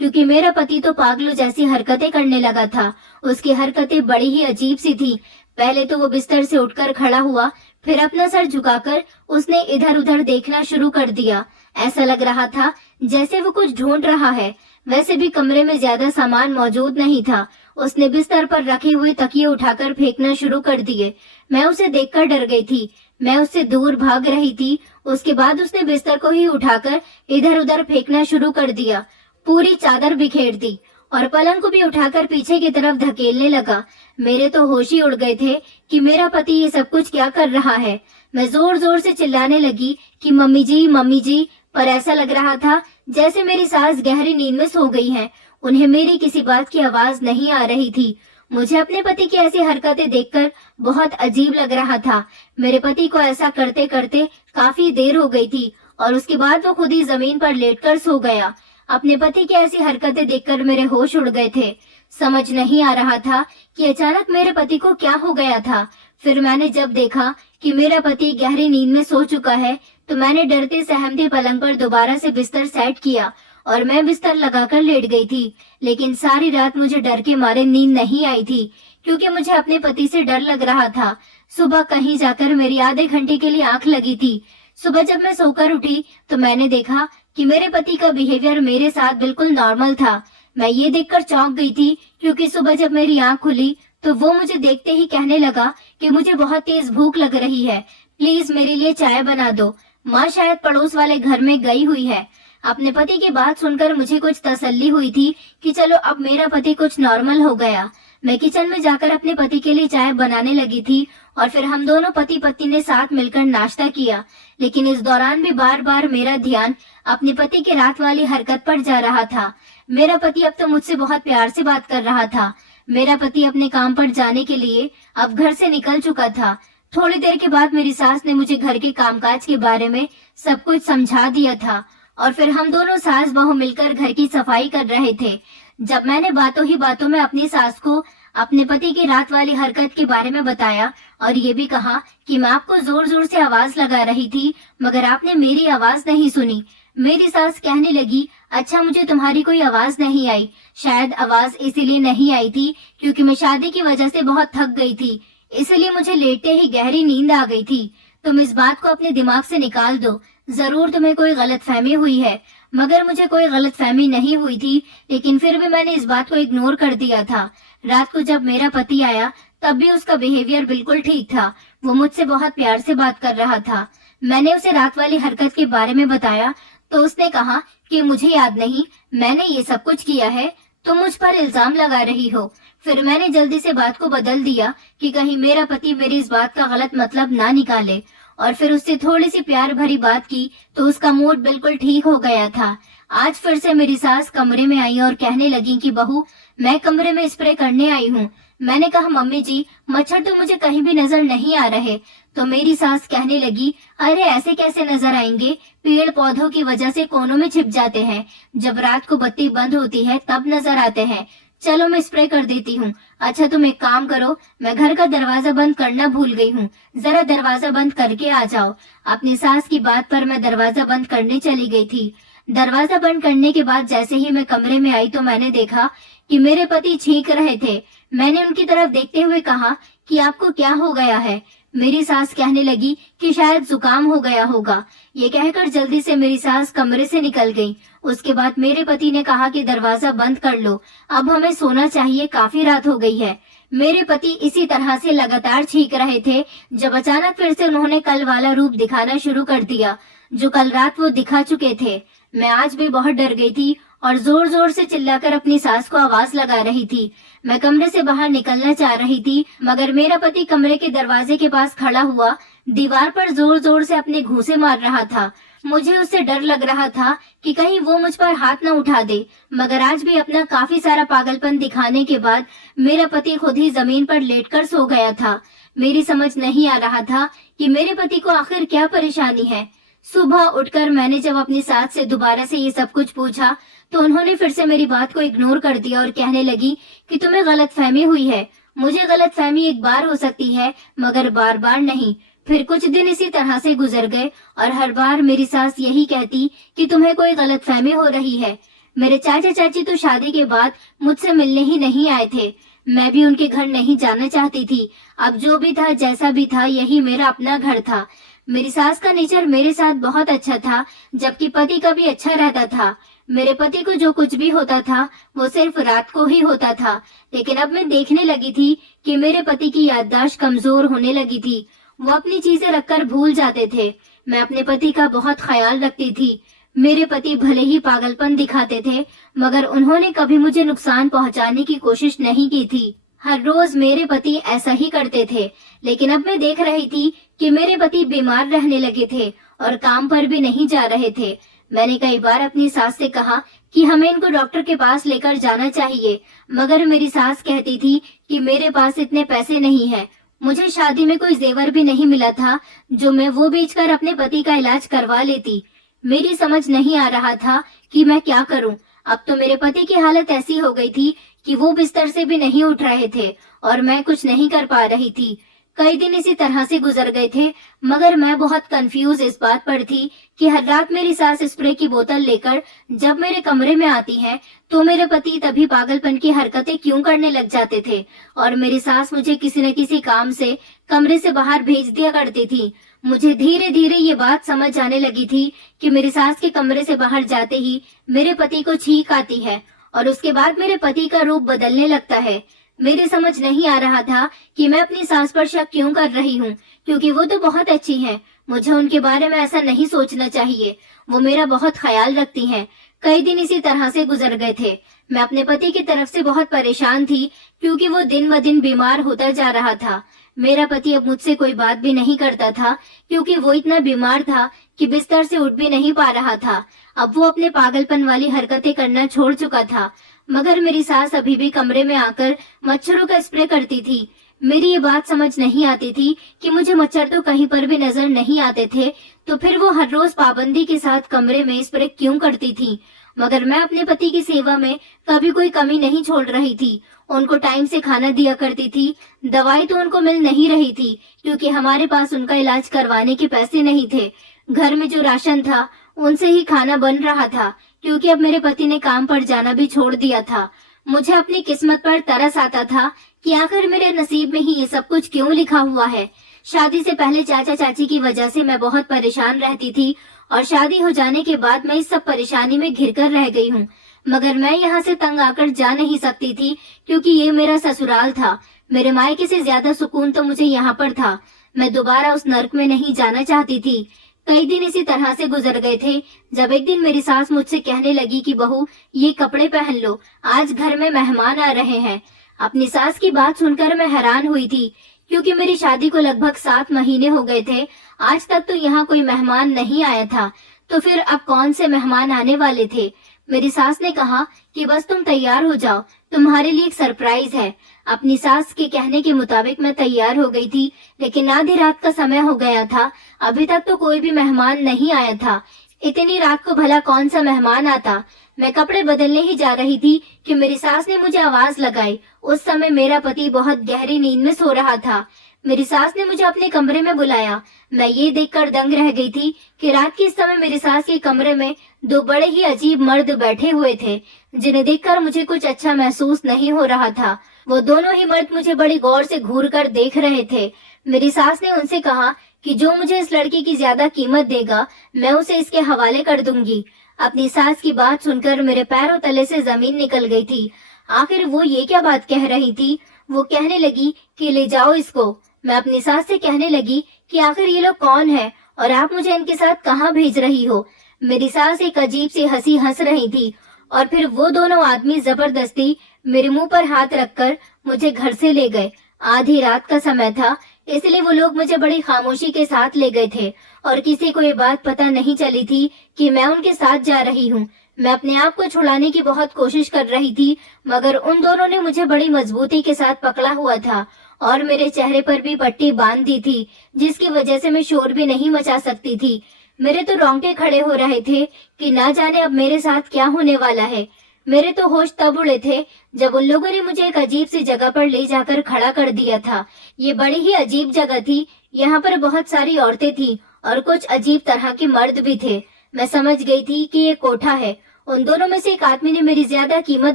क्योंकि मेरा पति तो पागलों जैसी हरकतें करने लगा था। उसकी हरकतें बड़ी ही अजीब सी थी। पहले तो वो बिस्तर से उठकर खड़ा हुआ, फिर अपना सर झुकाकर उसने इधर उधर देखना शुरू कर दिया। ऐसा लग रहा था जैसे वो कुछ ढूंढ रहा है। वैसे भी कमरे में ज्यादा सामान मौजूद नहीं था। उसने बिस्तर पर रखे हुए तकिए उठाकर फेंकना शुरू कर दिए। मैं उसे देखकर डर गई थी। मैं उससे दूर भाग रही थी। उसके बाद उसने बिस्तर को ही उठाकर इधर उधर फेंकना शुरू कर दिया, पूरी चादर बिखेर दी और पलंग को भी उठाकर पीछे की तरफ धकेलने लगा। मेरे तो होश ही उड़ गए थे कि मेरा पति ये सब कुछ क्या कर रहा है। मैं जोर जोर से चिल्लाने लगी कि मम्मी जी, पर ऐसा लग रहा था जैसे मेरी सास गहरी नींद में सो गई हैं। उन्हें मेरी किसी बात की आवाज नहीं आ रही थी। मुझे अपने पति की ऐसी हरकतें देखकर बहुत अजीब लग रहा था। मेरे पति को ऐसा करते करते काफी देर हो गई थी और उसके बाद वो खुद ही जमीन पर लेटकर सो गया। अपने पति की ऐसी हरकतें देखकर मेरे होश उड़ गए थे। समझ नहीं आ रहा था कि अचानक मेरे पति को क्या हो गया था। फिर मैंने जब देखा कि मेरा पति गहरी नींद में सो चुका है, तो मैंने डरते सहमते पलंग पर दोबारा से बिस्तर सेट किया और मैं बिस्तर लगाकर लेट गई थी। लेकिन सारी रात मुझे डर के मारे नींद नहीं आई थी, क्योंकि मुझे अपने पति से डर लग रहा था। सुबह कहीं जाकर मेरी आधे घंटे के लिए आंख लगी थी। सुबह जब मैं सोकर उठी तो मैंने देखा कि मेरे पति का बिहेवियर मेरे साथ बिल्कुल नॉर्मल था। मैं ये देखकर चौंक गई थी, क्योंकि सुबह जब मेरी आंख खुली तो वो मुझे देखते ही कहने लगा कि मुझे बहुत तेज भूख लग रही है, प्लीज मेरे लिए चाय बना दो। माँ शायद पड़ोस वाले घर में गई हुई है। अपने पति की बात सुनकर मुझे कुछ तसल्ली हुई थी कि चलो अब मेरा पति कुछ नॉर्मल हो गया। मैं किचन में जाकर अपने पति के लिए चाय बनाने लगी थी और फिर हम दोनों पति पत्नी ने साथ मिलकर नाश्ता किया। लेकिन इस दौरान भी बार बार मेरा ध्यान अपने पति की रात वाली हरकत पर जा रहा था। मेरा पति अब तो मुझसे बहुत प्यार से बात कर रहा था। मेरा पति अपने काम पर जाने के लिए अब घर से निकल चुका था। थोड़ी देर के बाद मेरी सास ने मुझे घर के कामकाज के बारे में सब कुछ समझा दिया था और फिर हम दोनों सास बहू मिलकर घर की सफाई कर रहे थे। जब मैंने बातों ही बातों में अपनी सास को अपने पति की रात वाली हरकत के बारे में बताया और ये भी कहा कि मैं आपको जोर जोर से आवाज लगा रही थी, मगर आपने मेरी आवाज नहीं सुनी। मेरी सास कहने लगी, अच्छा मुझे तुम्हारी कोई आवाज नहीं आई। शायद आवाज इसीलिए नहीं आई थी क्योंकि मैं शादी की वजह से बहुत थक गई थी, इसलिए मुझे लेटते ही गहरी नींद आ गई थी। तुम इस बात को अपने दिमाग से निकाल दो। जरूर तुम्हें कोई गलतफहमी हुई है, मगर मुझे कोई गलतफहमी नहीं हुई थी, लेकिन फिर भी मैंने इस बात को इग्नोर कर दिया था। रात को जब मेरा पति आया तब भी उसका बिहेवियर बिल्कुल ठीक था। वो मुझसे बहुत प्यार से बात कर रहा था। मैंने उसे रात वाली हरकत के बारे में बताया तो उसने कहा कि मुझे याद नहीं, मैंने ये सब कुछ किया है, तुम मुझ पर इल्जाम लगा रही हो। फिर मैंने जल्दी से बात को बदल दिया कि कहीं मेरा पति मेरी इस बात का गलत मतलब ना निकाले, और फिर उससे थोड़ी सी प्यार भरी बात की तो उसका मूड बिल्कुल ठीक हो गया था। आज फिर से मेरी सास कमरे में आई और कहने लगी कि बहू, मैं कमरे में स्प्रे करने आई हूँ। मैंने कहा, मम्मी जी मच्छर तो मुझे कहीं भी नजर नहीं आ रहे। तो मेरी सास कहने लगी, अरे ऐसे कैसे नजर आएंगे, पेड़ पौधों की वजह से कोनों में छिप जाते हैं, जब रात को बत्ती बंद होती है तब नजर आते हैं। चलो मैं स्प्रे कर देती हूँ। अच्छा तुम एक काम करो, मैं घर का दरवाजा बंद करना भूल गई हूँ, जरा दरवाजा बंद करके आ जाओ। अपनी सास की बात पर मैं दरवाजा बंद करने चली गई थी। दरवाजा बंद करने के बाद जैसे ही मैं कमरे में आई तो मैंने देखा कि मेरे पति छींक रहे थे। मैंने उनकी तरफ देखते हुए कहा कि आपको क्या हो गया है। मेरी सास कहने लगी कि शायद जुकाम हो गया होगा। ये कहकर जल्दी से मेरी सास कमरे से निकल गई। उसके बाद मेरे पति ने कहा कि दरवाजा बंद कर लो, अब हमें सोना चाहिए, काफी रात हो गई है। मेरे पति इसी तरह से लगातार छींक रहे थे जब अचानक फिर से उन्होंने कल वाला रूप दिखाना शुरू कर दिया, जो कल रात वो दिखा चुके थे। मैं आज भी बहुत डर गई थी और जोर जोर से चिल्लाकर अपनी सास को आवाज लगा रही थी। मैं कमरे से बाहर निकलना चाह रही थी, मगर मेरा पति कमरे के दरवाजे के पास खड़ा हुआ दीवार पर जोर जोर से अपने घूंसे मार रहा था। मुझे उससे डर लग रहा था कि कहीं वो मुझ पर हाथ न उठा दे, मगर आज भी अपना काफी सारा पागलपन दिखाने के बाद मेरा पति खुद ही जमीन पर लेटकर सो गया था। मेरी समझ नहीं आ रहा था कि मेरे पति को आखिर क्या परेशानी है। सुबह उठकर मैंने जब अपनी सास से दोबारा से ये सब कुछ पूछा तो उन्होंने फिर से मेरी बात को इग्नोर कर दिया और कहने लगी कि तुम्हें गलतफहमी हुई है। मुझे गलतफहमी एक बार हो सकती है, मगर बार बार नहीं। फिर कुछ दिन इसी तरह से गुजर गए और हर बार मेरी सास यही कहती कि तुम्हें कोई गलतफहमी हो रही है। मेरे चाचा चाची तो शादी के बाद मुझसे मिलने ही नहीं आए थे। मैं भी उनके घर नहीं जाना चाहती थी। अब जो भी था जैसा भी था, यही मेरा अपना घर था। मेरी सास का नेचर मेरे साथ बहुत अच्छा था, जबकि पति का भी अच्छा रहता था। मेरे पति को जो कुछ भी होता था वो सिर्फ रात को ही होता था, लेकिन अब मैं देखने लगी थी कि मेरे पति की याददाश्त कमजोर होने लगी थी। वो अपनी चीजें रखकर भूल जाते थे। मैं अपने पति का बहुत ख्याल रखती थी। मेरे पति भले ही पागलपन दिखाते थे, मगर उन्होंने कभी मुझे नुकसान पहुंचाने की कोशिश नहीं की थी। हर रोज मेरे पति ऐसा ही करते थे, लेकिन अब मैं देख रही थी कि मेरे पति बीमार रहने लगे थे और काम पर भी नहीं जा रहे थे। मैंने कई बार अपनी सास से कहा कि हमें इनको डॉक्टर के पास लेकर जाना चाहिए, मगर मेरी सास कहती थी कि मेरे पास इतने पैसे नहीं हैं। मुझे शादी में कोई जेवर भी नहीं मिला था जो मैं वो बेचकर अपने पति का इलाज करवा लेती। मेरी समझ नहीं आ रहा था कि मैं क्या करूं। अब तो मेरे पति की हालत ऐसी हो गई थी कि वो बिस्तर से भी नहीं उठ रहे थे और मैं कुछ नहीं कर पा रही थी। कई दिन इसी तरह से गुजर गए थे, मगर मैं बहुत कंफ्यूज इस बात पर थी कि हर रात मेरी सास स्प्रे की बोतल लेकर जब मेरे कमरे में आती है तो मेरे पति तभी पागलपन की हरकतें क्यों करने लग जाते थे और मेरी सास मुझे किसी न किसी काम से कमरे से बाहर भेज दिया करती थी। मुझे धीरे धीरे ये बात समझ आने लगी थी कि मेरी सास के कमरे से बाहर जाते ही मेरे पति को छींक आती है और उसके बाद मेरे पति का रूप बदलने लगता है। मेरे समझ नहीं आ रहा था कि मैं अपनी सास पर शक क्यों कर रही हूँ, क्योंकि वो तो बहुत अच्छी हैं। मुझे उनके बारे में ऐसा नहीं सोचना चाहिए। वो मेरा बहुत ख्याल रखती हैं। कई दिन इसी तरह से गुजर गए थे। मैं अपने पति की तरफ से बहुत परेशान थी क्योंकि वो दिन ब दिन बीमार होता जा रहा था। मेरा पति अब मुझसे कोई बात भी नहीं करता था क्योंकि वो इतना बीमार था कि बिस्तर से उठ भी नहीं पा रहा था। अब वो अपने पागलपन वाली हरकतें करना छोड़ चुका था, मगर मेरी सास अभी भी कमरे में आकर मच्छरों का स्प्रे करती थी। मेरी ये बात समझ नहीं आती थी कि मुझे मच्छर तो कहीं पर भी नजर नहीं आते थे, तो फिर वो हर रोज पाबंदी के साथ कमरे में स्प्रे क्यों करती थी। मगर मैं अपने पति की सेवा में कभी कोई कमी नहीं छोड़ रही थी। उनको टाइम से खाना दिया करती थी। दवाई तो उनको मिल नहीं रही थी क्योंकि हमारे पास उनका इलाज करवाने के पैसे नहीं थे। घर में जो राशन था उनसे ही खाना बन रहा था क्योंकि अब मेरे पति ने काम पर जाना भी छोड़ दिया था। मुझे अपनी किस्मत पर तरस आता था कि आखिर मेरे नसीब में ही ये सब कुछ क्यों लिखा हुआ है। शादी से पहले चाचा चाची की वजह से मैं बहुत परेशान रहती थी और शादी हो जाने के बाद मैं इस सब परेशानी में घिरकर रह गई हूँ। मगर मैं यहाँ से तंग आकर जा नहीं सकती थी क्योंकि ये मेरा ससुराल था। मेरे मायके से ज्यादा सुकून तो मुझे यहाँ पर था। मैं दोबारा उस नर्क में नहीं जाना चाहती थी। कई दिन इसी तरह से गुजर गए थे जब एक दिन मेरी सास मुझसे कहने लगी कि बहू ये कपड़े पहन लो, आज घर में मेहमान आ रहे हैं। अपनी सास की बात सुनकर मैं हैरान हुई थी क्योंकि मेरी शादी को लगभग 7 महीने हो गए थे। आज तक तो यहाँ कोई मेहमान नहीं आया था, तो फिर अब कौन से मेहमान आने वाले थे। मेरी सास ने कहा कि बस तुम तैयार हो जाओ, तुम्हारे लिए एक सरप्राइज है। अपनी सास के कहने के मुताबिक मैं तैयार हो गई थी, लेकिन आधी रात का समय हो गया था। अभी तक तो कोई भी मेहमान नहीं आया था। इतनी रात को भला कौन सा मेहमान आता। मैं कपड़े बदलने ही जा रही थी कि मेरी सास ने मुझे आवाज लगाई। उस समय मेरा पति बहुत गहरी नींद में सो रहा था। मेरी सास ने मुझे अपने कमरे में बुलाया। मैं ये देखकर दंग रह गई थी कि रात के इस समय मेरी सास के कमरे में 2 बड़े ही अजीब मर्द बैठे हुए थे, जिन्हें देखकर मुझे कुछ अच्छा महसूस नहीं हो रहा था। वो दोनों ही मर्द मुझे बड़ी गौर से घूर कर देख रहे थे। मेरी सास ने उनसे कहा कि जो मुझे इस लड़की की ज्यादा कीमत देगा मैं उसे इसके हवाले कर दूंगी। अपनी सास की बात सुनकर मेरे पैरों तले से जमीन निकल गई थी। आखिर वो ये क्या बात कह रही थी। वो कहने लगी कि ले जाओ इसको। मैं अपनी सास से कहने लगी कि आखिर ये लोग कौन है और आप मुझे इनके साथ कहाँ भेज रही हो। मेरी सास एक अजीब सी हंसी हंस रही थी और फिर वो दोनों आदमी जबरदस्ती मेरे मुंह पर हाथ रखकर मुझे घर से ले गए। आधी रात का समय था, इसलिए वो लोग मुझे बड़ी खामोशी के साथ ले गए थे और किसी को ये बात पता नहीं चली थी कि मैं उनके साथ जा रही हूँ। मैं अपने आप को छुड़ाने की बहुत कोशिश कर रही थी, मगर उन दोनों ने मुझे बड़ी मजबूती के साथ पकड़ा हुआ था और मेरे चेहरे पर भी पट्टी बांध दी थी, जिसकी वजह से मैं शोर भी नहीं मचा सकती थी। मेरे तो रोंगटे खड़े हो रहे थे कि ना जाने अब मेरे साथ क्या होने वाला है। मेरे तो होश तब उड़े थे जब उन लोगों ने मुझे एक अजीब सी जगह पर ले जाकर खड़ा कर दिया था। ये बड़ी ही अजीब जगह थी। यहाँ पर बहुत सारी औरतें थी और कुछ अजीब तरह के मर्द भी थे। मैं समझ गई थी कि ये कोठा है। उन दोनों में से एक आदमी ने मेरी ज्यादा कीमत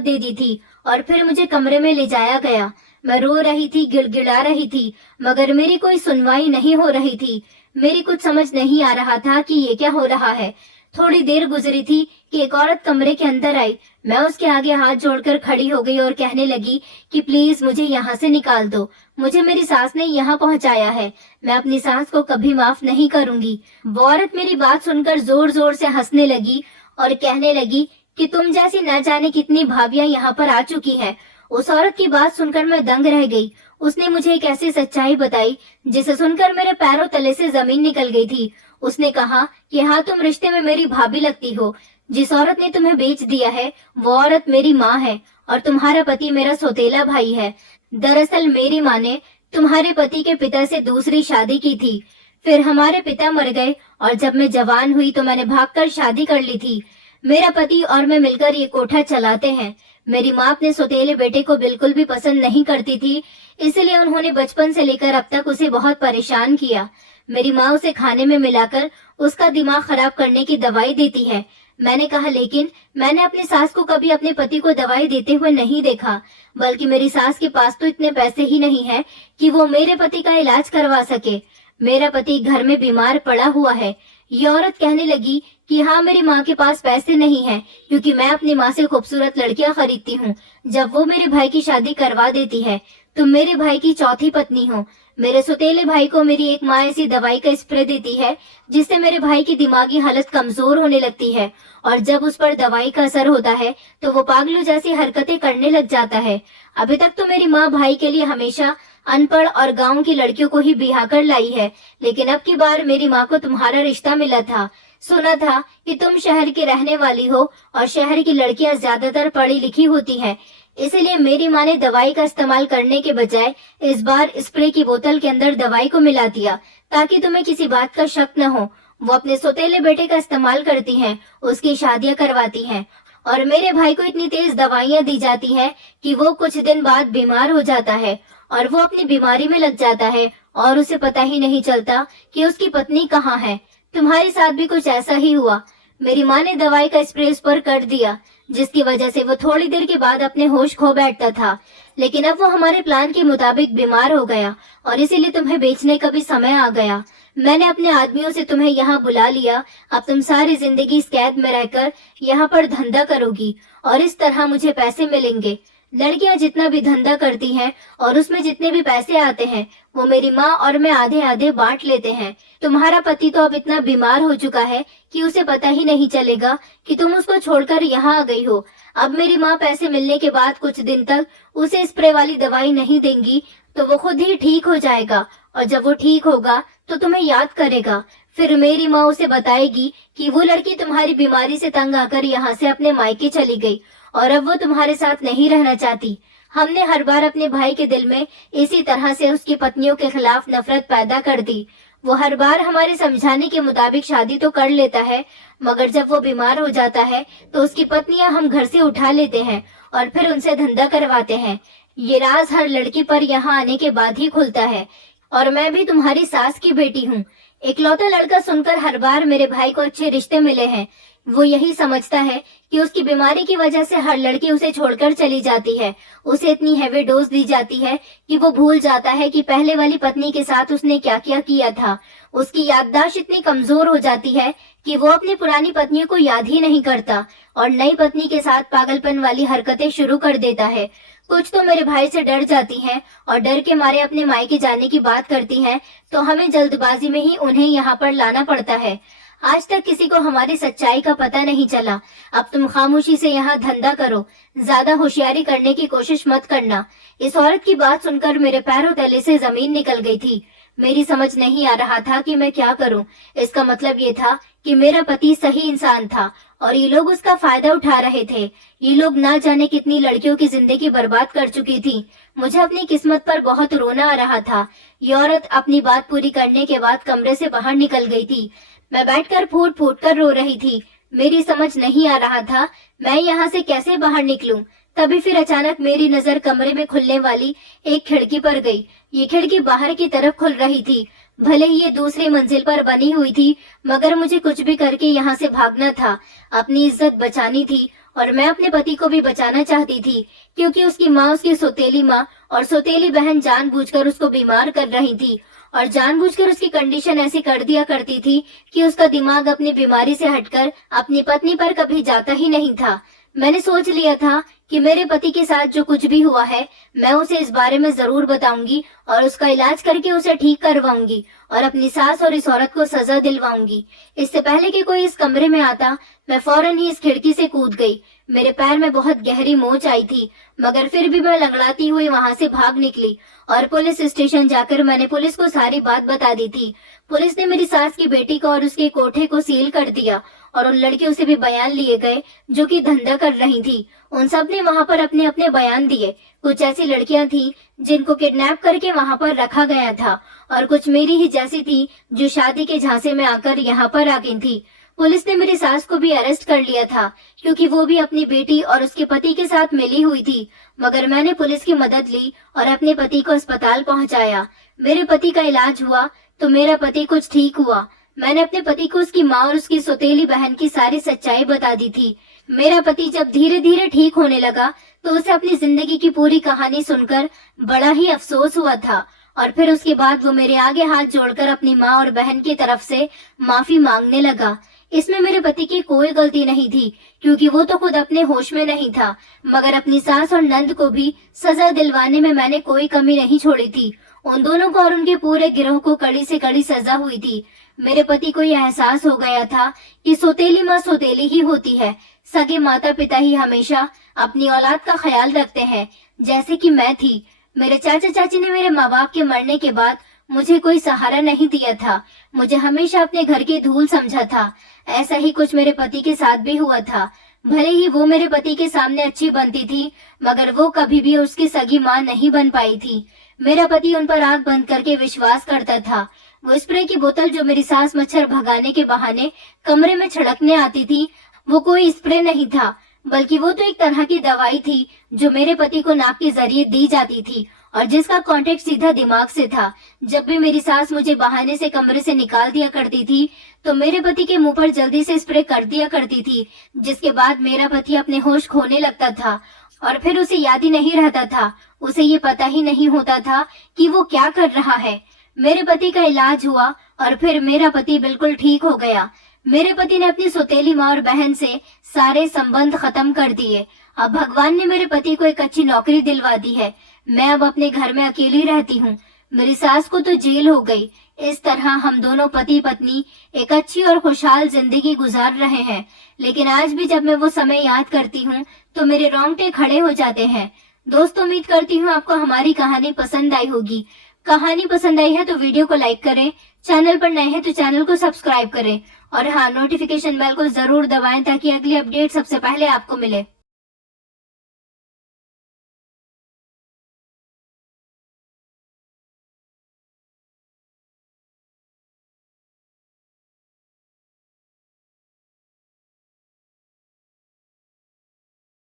दे दी थी और फिर मुझे कमरे में ले जाया गया। मैं रो रही थी, गिड़गिड़ा रही थी, मगर मेरी कोई सुनवाई नहीं हो रही थी। मेरी कुछ समझ नहीं आ रहा था कि ये क्या हो रहा है। थोड़ी देर गुजरी थी कि एक औरत कमरे के अंदर आई। मैं उसके आगे हाथ जोड़कर खड़ी हो गई और कहने लगी कि प्लीज मुझे यहाँ से निकाल दो। मुझे मेरी सास ने यहाँ पहुँचाया है। मैं अपनी सास को कभी माफ नहीं करूंगी। वो औरत मेरी बात सुनकर जोर जोर से हंसने लगी और कहने लगी कि तुम जैसी न जाने कितनी भाभियां यहाँ पर आ चुकी हैं। उस औरत की बात सुनकर मैं दंग रह गई। उसने मुझे एक ऐसी सच्चाई बताई जिसे सुनकर मेरे पैरों तले से जमीन निकल गई थी। उसने कहा कि हाँ, तुम रिश्ते में मेरी भाभी लगती हो। जिस औरत ने तुम्हें बेच दिया है वो औरत मेरी माँ है और तुम्हारा पति मेरा सौतेला भाई है। दरअसल मेरी माँ ने तुम्हारे पति के पिता से दूसरी शादी की थी। फिर हमारे पिता मर गए और जब मैं जवान हुई तो मैंने भागकर शादी कर ली थी। मेरा पति और मैं मिलकर ये कोठा चलाते हैं। मेरी माँ अपने सौतेले बेटे को बिल्कुल भी पसंद नहीं करती थी, इसलिए उन्होंने बचपन से लेकर अब तक उसे बहुत परेशान किया। मेरी माँ उसे खाने में मिलाकर उसका दिमाग खराब करने की दवाई देती है। मैंने कहा लेकिन मैंने अपनी सास को कभी अपने पति को दवाई देते हुए नहीं देखा, बल्कि मेरी सास के पास तो इतने पैसे ही नहीं है कि वो मेरे पति का इलाज करवा सके। मेरा पति घर में बीमार पड़ा हुआ है। ये औरत कहने लगी कि हाँ, मेरी माँ के पास पैसे नहीं है क्योंकि मैं अपनी माँ से खूबसूरत लड़कियां खरीदती हूँ जब वो मेरे भाई की शादी करवा देती है। तुम मेरे भाई की चौथी पत्नी हो। मेरे सौतेले भाई को मेरी एक माँ ऐसी दवाई का स्प्रे देती है जिससे मेरे भाई की दिमागी हालत कमजोर होने लगती है और जब उस पर दवाई का असर होता है तो वो पागलों जैसी हरकतें करने लग जाता है। अभी तक तो मेरी माँ भाई के लिए हमेशा अनपढ़ और गांव की लड़कियों को ही ब्याह कर लाई है, लेकिन अब की बार मेरी माँ को तुम्हारा रिश्ता मिला था। सुना था कि तुम शहर की रहने वाली हो और शहर की लड़कियां ज्यादातर पढ़ी लिखी होती हैं, इसलिए मेरी माँ ने दवाई का इस्तेमाल करने के बजाय इस बार स्प्रे की बोतल के अंदर दवाई को मिला दिया ताकि तुम्हें किसी बात का शक न हो। वो अपने सौतेले बेटे का इस्तेमाल करती हैं, उसकी शादियां करवाती हैं और मेरे भाई को इतनी तेज दवाइयां दी जाती हैं कि वो कुछ दिन बाद बीमार हो जाता है और वो अपनी बीमारी में लग जाता है और उसे पता ही नहीं चलता कि उसकी पत्नी कहाँ है। तुम्हारे साथ भी कुछ ऐसा ही हुआ। मेरी माँ ने दवाई का स्प्रे उस पर कर दिया जिसकी वजह से वो थोड़ी देर के बाद अपने होश खो बैठता था, लेकिन अब वो हमारे प्लान के मुताबिक बीमार हो गया और इसीलिए तुम्हें बेचने का भी समय आ गया। मैंने अपने आदमियों से तुम्हें यहाँ बुला लिया। अब तुम सारी जिंदगी इस कैद में रहकर यहाँ पर धंधा करोगी और इस तरह मुझे पैसे मिलेंगे। लड़कियां जितना भी धंधा करती हैं और उसमें जितने भी पैसे आते हैं वो मेरी माँ और मैं आधे आधे बांट लेते हैं। तुम्हारा पति तो अब इतना बीमार हो चुका है कि उसे पता ही नहीं चलेगा कि तुम उसको छोड़कर यहाँ आ गई हो। अब मेरी माँ पैसे मिलने के बाद कुछ दिन तक उसे स्प्रे वाली दवाई नहीं देंगी तो वो खुद ही ठीक हो जाएगा और जब वो ठीक होगा तो तुम्हें याद करेगा। फिर मेरी माँ उसे बताएगी कि वो लड़की तुम्हारी बीमारी से तंग आकर यहाँ से अपने मायके चली गई और अब वो तुम्हारे साथ नहीं रहना चाहती। हमने हर बार अपने भाई के दिल में इसी तरह से उसकी पत्नियों के खिलाफ नफरत पैदा कर दी। वो हर बार हमारे समझाने के मुताबिक शादी तो कर लेता है, मगर जब वो बीमार हो जाता है तो उसकी पत्नियां हम घर से उठा लेते हैं और फिर उनसे धंधा करवाते हैं। ये राज हर लड़की पर यहाँ आने के बाद ही खुलता है। और मैं भी तुम्हारी सास की बेटी हूँ। इकलौता लड़का सुनकर हर बार मेरे भाई को अच्छे रिश्ते मिले हैं। वो यही समझता है कि उसकी बीमारी की वजह से हर लड़की उसे छोड़कर चली जाती है। उसे इतनी हैवी डोज दी जाती है कि वो भूल जाता है कि पहले वाली पत्नी के साथ उसने क्या क्या किया था। उसकी याददाश्त इतनी कमजोर हो जाती है कि वो अपनी पुरानी पत्नियों को याद ही नहीं करता और नई पत्नी के साथ पागलपन वाली हरकतें शुरू कर देता है। कुछ तो मेरे भाई से डर जाती हैं और डर के मारे अपने मायके जाने की बात करती हैं, तो हमें जल्दबाजी में ही उन्हें यहाँ पर लाना पड़ता है। आज तक किसी को हमारी सच्चाई का पता नहीं चला। अब तुम खामोशी से यहाँ धंधा करो, ज्यादा होशियारी करने की कोशिश मत करना। इस औरत की बात सुनकर मेरे पैरों तले से जमीन निकल गई थी। मेरी समझ नहीं आ रहा था कि मैं क्या करूं। इसका मतलब ये था कि मेरा पति सही इंसान था और ये लोग उसका फायदा उठा रहे थे। ये लोग ना जाने कितनी लड़कियों की जिंदगी बर्बाद कर चुकी थी। मुझे अपनी किस्मत पर बहुत रोना आ रहा था। ये औरत अपनी बात पूरी करने के बाद कमरे से बाहर निकल गई थी। मैं बैठकर फूट फूट कर रो रही थी। मेरी समझ नहीं आ रहा था मैं यहाँ से कैसे बाहर निकलूं। तभी फिर अचानक मेरी नजर कमरे में खुलने वाली एक खिड़की पर गई। ये खिड़की बाहर की तरफ खुल रही थी। भले ही ये दूसरी मंजिल पर बनी हुई थी, मगर मुझे कुछ भी करके यहाँ से भागना था। अपनी इज्जत बचानी थी और मैं अपने पति को भी बचाना चाहती थी, क्योंकि उसकी माँ, उसकी सौतेली माँ और सौतेली बहन जानबूझकर उसको बीमार कर रही थी और जानबूझकर उसकी कंडीशन ऐसी कर दिया करती थी कि उसका दिमाग अपनी बीमारी से हटकर अपनी पत्नी पर कभी जाता ही नहीं था। मैंने सोच लिया था कि मेरे पति के साथ जो कुछ भी हुआ है मैं उसे इस बारे में जरूर बताऊंगी और उसका इलाज करके उसे ठीक करवाऊंगी और अपनी सास और इस औरत को सजा दिलवाऊंगी। इससे पहले कि कोई इस कमरे में आता, मैं फौरन ही इस खिड़की से कूद गई। मेरे पैर में बहुत गहरी मोच आई थी, मगर फिर भी मैं लंगड़ाती हुई वहां से भाग निकली और पुलिस स्टेशन जाकर मैंने पुलिस को सारी बात बता दी थी। पुलिस ने मेरी सास की बेटी को और उसके कोठे को सील कर दिया और उन लड़कियों से भी बयान लिए गए जो कि धंधा कर रही थी। उन सब ने वहां पर अपने अपने बयान दिए। कुछ ऐसी लड़कियां थीं जिनको किडनैप करके वहां पर रखा गया था और कुछ मेरी ही जैसी थी जो शादी के झांसे में आकर यहाँ पर आ गई थी। पुलिस ने मेरी सास को भी अरेस्ट कर लिया था क्योंकि वो भी अपनी बेटी और उसके पति के साथ मिली हुई थी, मगर मैंने पुलिस की मदद ली और अपने पति को अस्पताल पहुंचाया। मेरे पति का इलाज हुआ तो मेरा पति कुछ ठीक हुआ। मैंने अपने पति को उसकी माँ और उसकी सौतेली बहन की सारी सच्चाई बता दी थी। मेरा पति जब धीरे धीरे ठीक होने लगा तो उसे अपनी जिंदगी की पूरी कहानी सुनकर बड़ा ही अफसोस हुआ था और फिर उसके बाद वो मेरे आगे हाथ जोड़कर अपनी माँ और बहन की तरफ से माफी मांगने लगा। इसमें मेरे पति की कोई गलती नहीं थी क्योंकि वो तो खुद अपने होश में नहीं था, मगर अपनी सास और नंद को भी सजा दिलवाने में मैंने कोई कमी नहीं छोड़ी थी। उन दोनों को और उनके पूरे गिरोह को कड़ी से कड़ी सजा हुई थी। मेरे पति को यह एहसास हो गया था कि सौतेली माँ सौतेली ही होती है। सगे माता पिता ही हमेशा अपनी औलाद का ख्याल रखते हैं, जैसे कि मैं थी। मेरे चाचा चाची ने मेरे माँ बाप के मरने के बाद मुझे कोई सहारा नहीं दिया था, मुझे हमेशा अपने घर की धूल समझा था। ऐसा ही कुछ मेरे पति के साथ भी हुआ था। भले ही वो मेरे पति के सामने अच्छी बनती थी, मगर वो कभी भी उसकी सगी माँ नहीं बन पाई थी। मेरा पति उन पर आंख बंद करके विश्वास करता था। वो स्प्रे की बोतल जो मेरी सास मच्छर भगाने के बहाने कमरे में छिड़कने आती थी, वो कोई स्प्रे नहीं था, बल्कि वो तो एक तरह की दवाई थी जो मेरे पति को नाक के जरिए दी जाती थी और जिसका कांटेक्ट सीधा दिमाग से था। जब भी मेरी सास मुझे बहाने से कमरे से निकाल दिया करती थी तो मेरे पति के मुंह पर जल्दी से स्प्रे कर दिया करती थी, जिसके बाद मेरा पति अपने होश खोने लगता था और फिर उसे याद ही नहीं रहता था। उसे ये पता ही नहीं होता था कि वो क्या कर रहा है। मेरे पति का इलाज हुआ और फिर मेरा पति बिल्कुल ठीक हो गया। मेरे पति ने अपनी सौतेली माँ और बहन से सारे संबंध खत्म कर दिए। अब भगवान ने मेरे पति को एक अच्छी नौकरी दिलवा दी है। मैं अब अपने घर में अकेली रहती हूँ। मेरी सास को तो जेल हो गई। इस तरह हम दोनों पति पत्नी एक अच्छी और खुशहाल जिंदगी गुजार रहे हैं। लेकिन आज भी जब मैं वो समय याद करती हूँ तो मेरे रोंगटे खड़े हो जाते हैं। दोस्तों, उम्मीद करती हूँ आपको हमारी कहानी पसंद आई होगी। कहानी पसंद आई है तो वीडियो को लाइक करें, चैनल पर नए हैं तो चैनल को सब्सक्राइब करें और हाँ, नोटिफिकेशन बेल को जरूर दबाएं ताकि अगली अपडेट सबसे पहले आपको मिले।